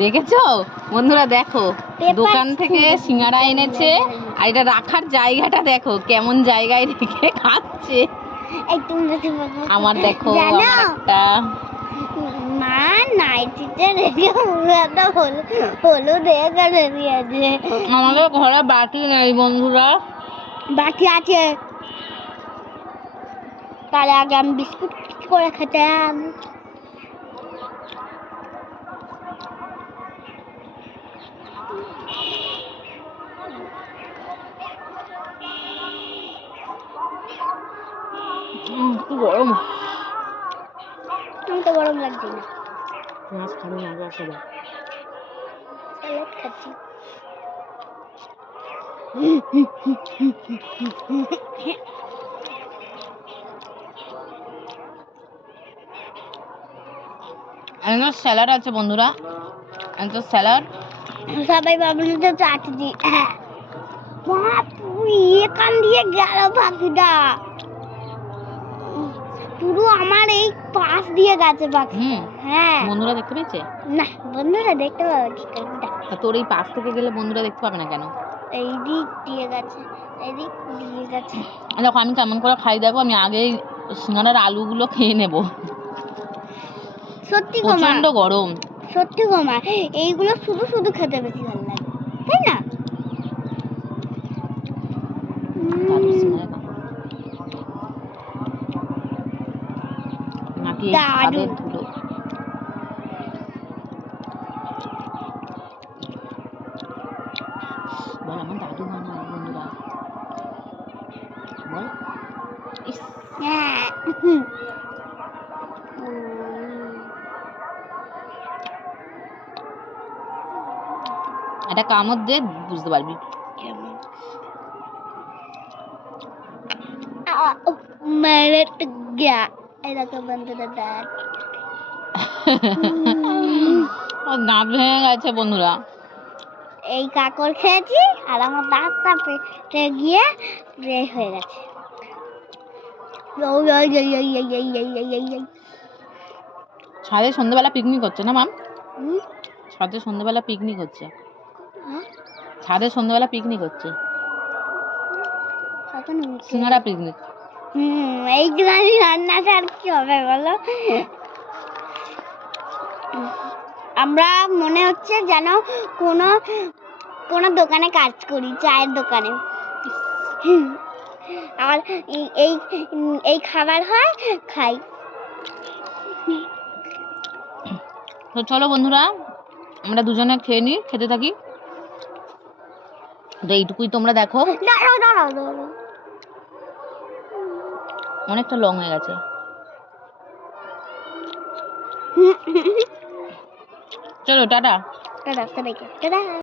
দেখেছো বন্ধুরা, দেখো দোকান থেকে সিঙ্গারা এনেছে আর এটা রাখার জায়গাটা দেখো কেমন জায়গায় রেখে খাচ্ছে। আমার দেখো আমার একটা মা নাইটিতে রেখে হলুদ করে দিয়েছে। আমাদের ঘরে বাটি নেই বন্ধুরা, বাটি আছে। তাহলে আগে আমি বিস্কুট করে খেতাম। খুব গরম। আমি তো গরম লাগছে না, মাছ খাবো না, আসলে স্যালাড খাচ্ছি। স্যালাড আছে বন্ধুরা, স্যালাড। সবাই ভাবলো তো চাটনি। এখান দিয়ে গেল পাখিটা, পুরো আমার এই পাশ দিয়ে গেছে পাখি। হ্যাঁ, বন্ধুরা দেখতে পেয়েছে? না, বন্ধুরা দেখতে পাবে কি করে? তোর এই পাশ থেকে গেলে বন্ধুরা দেখতে পাবে না কেন? এই দিক দিয়ে গেছে, এই দিক দিয়ে গেছে। দেখো আমি কেমন করে খাই, দেখো আমি আগেই সিঙ্গারার আলুগুলো খেয়ে নেব। সত্যি প্রচন্ড গরম। সত্যি গোমা, এইগুলো শুধু শুধু খেতে বেশি ভালো লাগে, তাই না? নাকি ছাদের ধুলো। বল আমার দাদু বানায় বন্ধুরা, বল। এটা কামড় দিয়ে বুঝতে পারবি। মেরে গিয়া এরকম বন্ধুরা দাঁত দাঁত ভেঙে গেছে বন্ধুরা। এই কাকড় খেয়েছি আর আমার দাঁতটা পেটে গিয়ে বের হয়ে গেছে। ছাদে সন্ধ্যাবেলা পিকনিক হচ্ছে না মাম? ছাদে সন্ধ্যাবেলা পিকনিক হচ্ছে, ছাদে সন্ধ্যাবেলা পিকনিক হচ্ছে, সিঙ্গারা পিকনিক। এই জন্য রান্নাটা আর কি হবে বলো? আমরা মনে হচ্ছে যেন কোনো কোনো দোকানে কাজ করি, চায়ের দোকানে। আর এই এই খাবার হয়, খাই। তো চলো বন্ধুরা, আমরা দুজনে খেয়ে নিই, খেতে থাকি। তো এইটুকুই তোমরা দেখো, অনেকটা লং হয়ে গেছে। চলো টাটা। টাটা।